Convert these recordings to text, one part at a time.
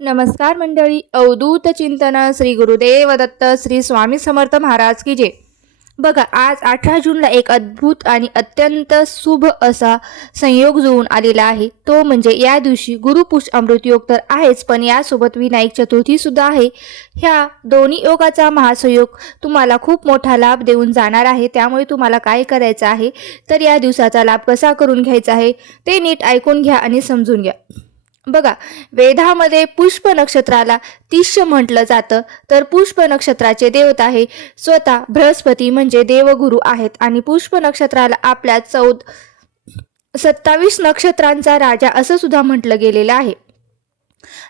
नमस्कार मंडळी. अवधूत चिंतन श्री गुरुदेव दत्त श्री स्वामी समर्थ महाराज की जय. बघा, आज 18 जूनला एक अद्भुत आणि अत्यंत शुभ असा संयोग जुळून आलेला आहे. तो म्हणजे या दिवशी गुरुपुष्य अमृत योग तर आहेच, पण यासोबत विनायक चतुर्थी सुद्धा आहे. ह्या दोन्ही योगाचा महासंयोग तुम्हाला खूप मोठा लाभ देऊन जाणार आहे. त्यामुळे तुम्हाला काय करायचं आहे, तर या दिवसाचा लाभ कसा करून घ्यायचा आहे ते नीट ऐकून घ्या आणि समजून घ्या. बघा, वेदामध्ये पुष्प नक्षत्राला तिष्य म्हटलं जातं. तर पुष्प नक्षत्राचे देवता आहे स्वतः बृहस्पती म्हणजे देवगुरु आहेत. आणि पुष्प नक्षत्राला आपल्या 27 नक्षत्रांचा राजा असं सुद्धा म्हटलं गेलेलं आहे.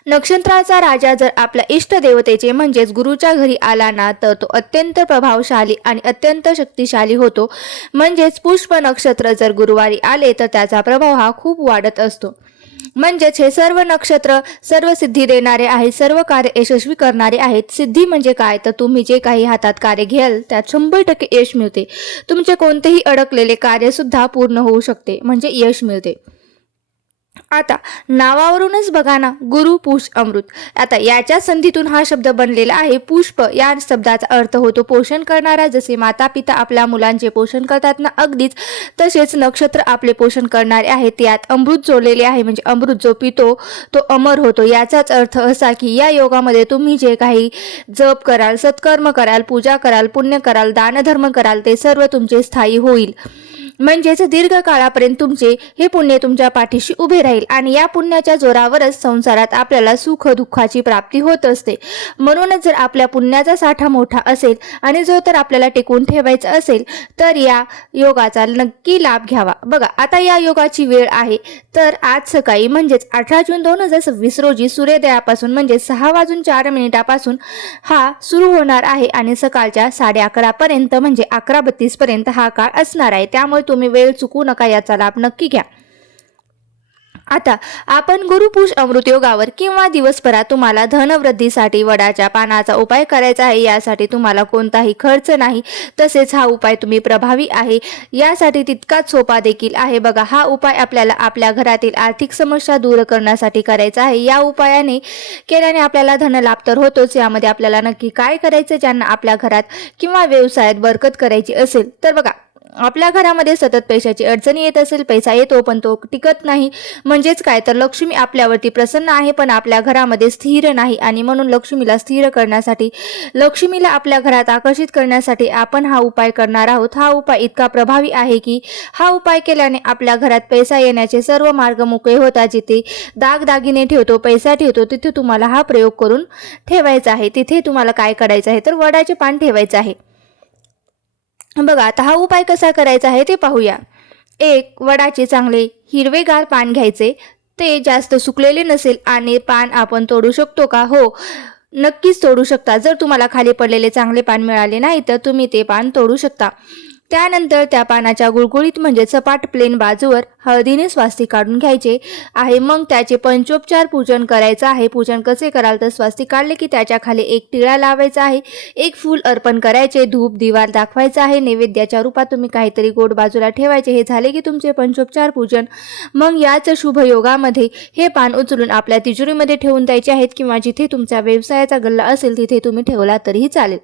नक्षत्राचा राजा जर आपल्या इष्ट देवतेचे म्हणजेच गुरुच्या घरी आला ना, तर तो अत्यंत प्रभावशाली आणि अत्यंत शक्तिशाली होतो. म्हणजेच पुष्प नक्षत्र जर गुरुवारी आले तर त्याचा प्रभाव हा खूप वाढत असतो. म्हणजेच हे सर्व नक्षत्र सर्व सिद्धी देणारे आहेत, सर्व कार्य यशस्वी करणारे आहेत. सिद्धी म्हणजे काय, तर तुम्ही जे काही हातात कार्य घ्याल त्यात 100% यश मिळते. तुमचे कोणतेही अडकलेले कार्य सुद्धा पूर्ण होऊ शकते, म्हणजे यश मिळते. आता नावावरूनच बघा ना, गुरु पुष्प अमृत. आता याच्या संधीतून हा शब्द बनलेला आहे. पुष्प या शब्दाचा अर्थ होतो पोषण करणारा. जसे माता पिता आपल्या मुलांचे पोषण करतात ना, अगदीच तसेच नक्षत्र आपले पोषण करणारे आहेत. यात अमृत जोडलेले आहे, म्हणजे अमृत जो पितो तो अमर होतो. याचाच अर्थ असा की या योगामध्ये तुम्ही जे काही जप कराल, सत्कर्म कराल, पूजा कराल, पुण्य कराल, दानधर्म कराल, ते सर्व तुमचे स्थायी होईल. म्हणजेच दीर्घ काळापर्यंत तुमचे हे पुण्य तुमच्या पाठीशी उभे राहील. आणि या पुण्याच्या जोरावरच संसारात आपल्याला सुख दुःखाची प्राप्ती होत असते. म्हणूनच जर आपल्या पुण्याचा साठा मोठा असेल आणि जो तर आपल्याला टिकवून ठेवायचा असेल तर या योगाचा नक्की लाभ घ्यावा. बघा, आता या योगाची वेळ आहे तर आज सकाळी म्हणजेच 18 जून 2026 रोजी सूर्योदयापासून म्हणजे 6:04 पासून हा सुरू होणार आहे. आणि सकाळच्या 11:30 पर्यंत म्हणजे 11:32 पर्यंत हा काळ असणार आहे. त्यामुळे तुम्ही वेळ चुकू नका, याचा लाभ नक्की घ्या. आता आपण गुरुपुष्य अमृत योगावर किंवा दिवसभरात तुम्हाला धनवृद्धीसाठी वडाच्या पानाचा उपाय करायचा आहे. यासाठी तुम्हाला कोणताही खर्च नाही, तसेच हा उपाय तुम्ही प्रभावी आहे यासाठी तितकाच सोपा देखील आहे. बघा, हा उपाय आपल्याला आपल्या घरातील आर्थिक समस्या दूर करण्यासाठी करायचा आहे. या उपायाने केल्याने आपल्याला धनलाभ तर होतोच. यामध्ये आपल्याला नक्की काय करायचं, ज्यांना आपल्या घरात किंवा व्यवसायात बरकत करायची असेल तर बघा, आपल्या घरामध्ये सतत पैशाची अडचणी येत असेल, पैसा येतो पण तो टिकत नाही. म्हणजेच काय, तर लक्ष्मी आपल्यावरती प्रसन्न आहे पण आपल्या घरामध्ये स्थिर नाही. आणि म्हणून लक्ष्मीला स्थिर करण्यासाठी, लक्ष्मीला आपल्या घरात आकर्षित करण्यासाठी आपण हा उपाय करणार आहोत. हा उपाय इतका प्रभावी आहे की हा उपाय केल्याने आपल्या घरात पैसा येण्याचे सर्व मार्ग मोकळे होतात. जिथे दागदागिने ठेवतो, पैसा ठेवतो, तिथे तुम्हाला हा प्रयोग करून ठेवायचा आहे. तिथे तुम्हाला काय करायचं आहे, तर वडाचे पान ठेवायचं आहे. बघा, आता हा उपाय कसा करायचा आहे ते पाहूया. एक वडाचे चांगले हिरवेगार पान घ्यायचे. ते जास्त सुकलेले नसेल. आणि पान आपण तोडू शकतो का? हो, नक्कीच तोडू शकता. जर तुम्हाला खाली पडलेले चांगले पान मिळाले नाही तर तुम्ही ते पान तोडू शकता. त्यानंतर त्या पानाच्या गुळगुळीत म्हणजे सपाट प्लेन बाजूवर हळदीने स्वास्तिक काढून घ्यायचे आहे. मग त्याचे पंचोपचार पूजन करायचं आहे. पूजन कसे कराल, तर स्वास्तिक काढले की त्याच्या खाली एक टिळा लावायचा आहे, एक फूल अर्पण करायचे, धूप दिवा दाखवायचा आहे, नैवेद्याच्या रूपात तुम्ही काहीतरी गोड बाजूला ठेवायचे. हे झाले की तुमचे पंचोपचार पूजन. मग याच शुभ योगामध्ये हे पान उचलून आपल्या तिजोरीमध्ये ठेवून द्यायचे आहेत, किंवा जिथे तुमच्या व्यवसायाचा गल्ला असेल तिथे तुम्ही ठेवला तरीही चालेल.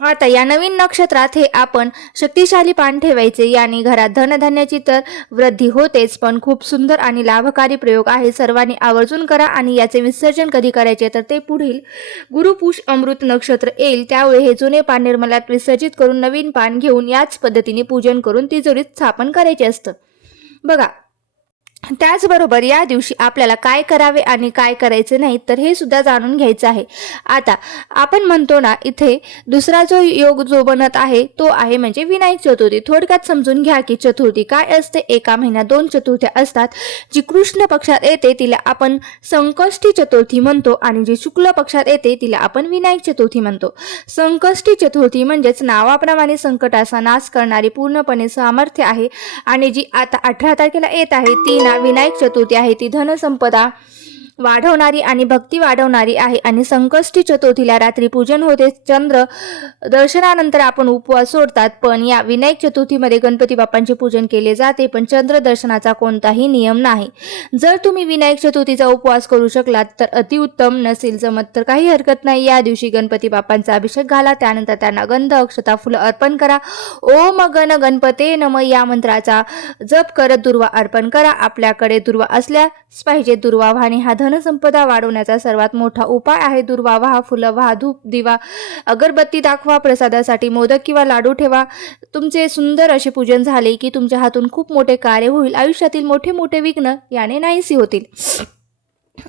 आता या नवीन नक्षत्रात हे आपण शक्तिशाली पान ठेवायचे. याने घरात धनधान्याची तर वृद्धी होतेच, पण खूप सुंदर आणि लाभकारी प्रयोग आहे. सर्वांनी आवर्जून करा. आणि याचे विसर्जन कधी करायचे, तर ते पुढील गुरुपुष्य अमृत नक्षत्र येईल त्यावेळी हे जुने पान निर्मलात विसर्जित करून नवीन पान घेऊन याच पद्धतीने पूजन करून तिजोरीत स्थापन करायचे असतं. बघा, त्याचबरोबर या दिवशी आपल्याला काय करावे आणि काय करायचे नाही तर हे सुद्धा जाणून घ्यायचं आहे. आता आपण म्हणतो ना, इथे दुसरा जो योग जो बनत आहे तो आहे म्हणजे विनायक चतुर्थी. थोडक्यात समजून घ्या की चतुर्थी काय असते. एका महिन्यात 2 चतुर्थ्या असतात. जी कृष्ण पक्षात येते तिला आपण संकष्टी चतुर्थी म्हणतो, आणि जी शुक्ल पक्षात येते तिला आपण विनायक चतुर्थी म्हणतो. संकष्टी चतुर्थी म्हणजेच नावाप्रमाणे संकटाचा नाश करणारी पूर्णपणे सामर्थ्य आहे. आणि जी आता 18 तारखेला येत आहे ती विनायक चतुर्थी आहे. ती धनसंपदा वाढवणारी आणि भक्ती वाढवणारी आहे आणि संकष्टी चतुर्थीला रात्री पूजन होते. चंद्र दर्शनानंतर आपण उपवास सोडतात, पण या विनायक चतुर्थीमध्ये गणपती बाप्पांचे पूजन केले जाते, पण चंद्र दर्शनाचा कोणताही नियम नाही. जर तुम्ही विनायक चतुर्थीचा उपवास करू शकलात तर अतिउत्तम, नसेल जमत तर काही हरकत नाही. या दिवशी गणपती बाप्पांचा अभिषेक घाला, त्यानंतर त्यांना गंध, अक्षता, फुलं अर्पण करा. ओम गण गणपते नम या मंत्राचा जप करत दुर्वा अर्पण करा. आपल्याकडे दुर्वा असल्यास पाहिजे. दुर्वा वाहणे हा धनसंपदा वाढवण्याचा सर्वात मोठा उपाय आहे. दुर्वा वाहा, फुलं वाहा, धूप दिवा अगरबत्ती दाखवा, प्रसादासाठी मोदक किंवा लाडू ठेवा. तुमचे सुंदर असे पूजन झाले की तुमच्या हातून खूप मोठे कार्य होईल. आयुष्यातील मोठे मोठे विघ्न याने नाहीसे होतील.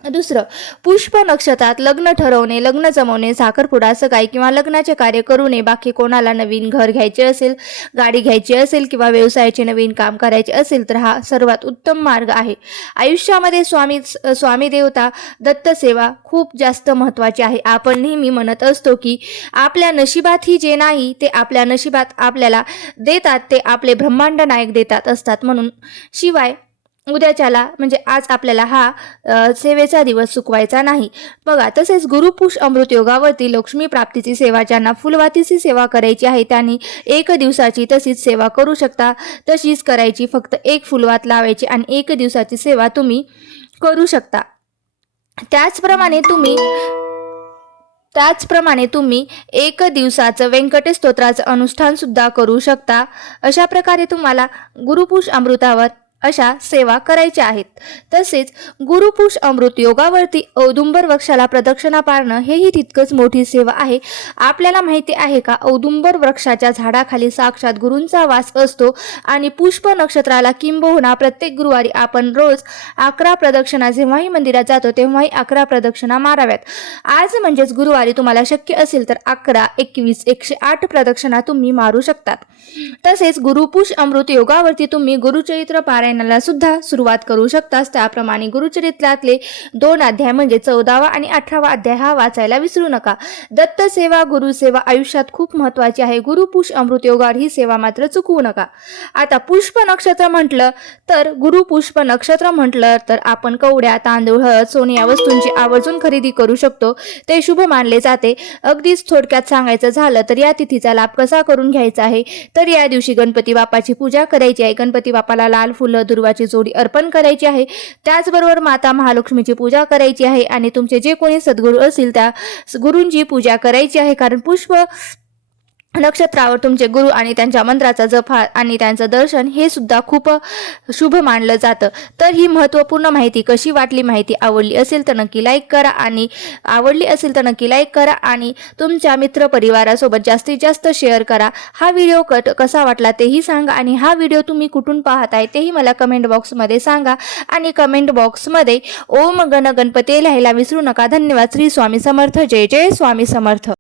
दुसरं, पुष्प नक्षत्रात लग्न ठरवणे, लग्न जमवणे, साखरपुडा, सगाई किंवा लग्नाचे कार्य करू नये. बाकी कोणाला नवीन घर घ्यायचे असेल, गाडी घ्यायची असेल किंवा व्यवसायाचे नवीन काम करायचे असेल तर हा सर्वात उत्तम मार्ग आहे. आयुष्यामध्ये स्वामी देवता दत्त सेवा खूप जास्त महत्त्वाची आहे. आपण नेहमी म्हणत असतो की आपल्या नशिबात ही जे नाही ते आपल्या नशिबात आपल्याला देतात, ते आपले ब्रह्मांड नायक देतात असतात. म्हणून शिवाय उद्याच्याला म्हणजे आज आपल्याला हा सेवेचा दिवस चुकवायचा नाही. बघा, तसेच गुरुपुष अमृत योगावरती लक्ष्मी प्राप्तीची सेवा, ज्यांना फुलवातीची सेवा करायची आहे त्यांनी 1 दिवसाची तशीच सेवा करू शकता. तशीच करायची, फक्त 1 फुलवात लावायची आणि 1 दिवसाची सेवा तुम्ही करू शकता. त्याचप्रमाणे तुम्ही 1 दिवसाचं व्यंकटेश स्तोत्राचं अनुष्ठान सुद्धा करू शकता. अशा प्रकारे तुम्हाला गुरुपुष अमृतावर अशा सेवा करायच्या आहेत. तसेच गुरुपुष अमृत योगावरती औदुंबर वृक्षाला प्रदक्षिणा पाळणं हेही तितकंच मोठी सेवा आहे. आपल्याला माहिती आहे का, औदुंबर वृक्षाच्या झाडाखाली साक्षात गुरूंचा वास असतो आणि पुष्प नक्षत्राला किंबहुना प्रत्येक गुरुवारी आपण रोज 11 प्रदक्षिणा, जेव्हाही मंदिरात जातो तेव्हाही 11 प्रदक्षिणा माराव्यात. आज म्हणजेच गुरुवारी तुम्हाला शक्य असेल तर 11, 21, 108 प्रदक्षिणा तुम्ही मारू शकतात. तसेच गुरुपुष अमृत योगावरती तुम्ही गुरुचरित्र पारायणाला सुद्धा सुरुवात करू शकतास. त्याप्रमाणे गुरुचरित्रातले 2 अध्याय म्हणजे 14वा आणि 18वा अध्याय हा वाचायला विसरू नका. दत्त सेवा, गुरुसेवा आयुष्यात खूप महत्त्वाची आहे. गुरुपुष अमृत योगावर ही सेवा मात्र चुकवू नका. आता पुष्प नक्षत्र म्हटलं तर, गुरुपुष्प नक्षत्र म्हटलं तर आपण कवड्या, तांदूळ, हळद, सोने या वस्तूंची आवर्जून खरेदी करू शकतो. ते शुभ मानले जाते. अगदीच थोडक्यात सांगायचं झालं तर या तिथीचा लाभ कसा करून घ्यायचा आहे तर या दिवशी गणपती बाप्पाची पूजा करायची आहे. गणपती बाप्पाला लाल फुलं, दुर्वाची जोडी अर्पण करायची आहे. त्याचबरोबर माता महालक्ष्मीची पूजा करायची आहे आणि तुमचे जे कोणी सद्गुरू असतील त्या गुरूंची पूजा करायची आहे. कारण पुष्प नक्षत्रावर तुमचे गुरु आणि त्यांच्या मंत्राचा जप आणि त्यांचं दर्शन हे सुद्धा खूप शुभ मानलं जातं. तर ही महत्त्वपूर्ण माहिती कशी वाटली, माहिती आवडली असेल तर नक्की लाईक करा आणि तुमच्या मित्रपरिवारासोबत जास्तीत जास्त शेअर करा. हा व्हिडिओ कसा वाटला तेही सांगा आणि हा व्हिडिओ तुम्ही कुठून पाहताय तेही मला कमेंट बॉक्समध्ये सांगा आणि कमेंट बॉक्समध्ये ओम गण गणपते लिहायला विसरू नका. धन्यवाद. श्री स्वामी समर्थ. जय जय स्वामी समर्थ.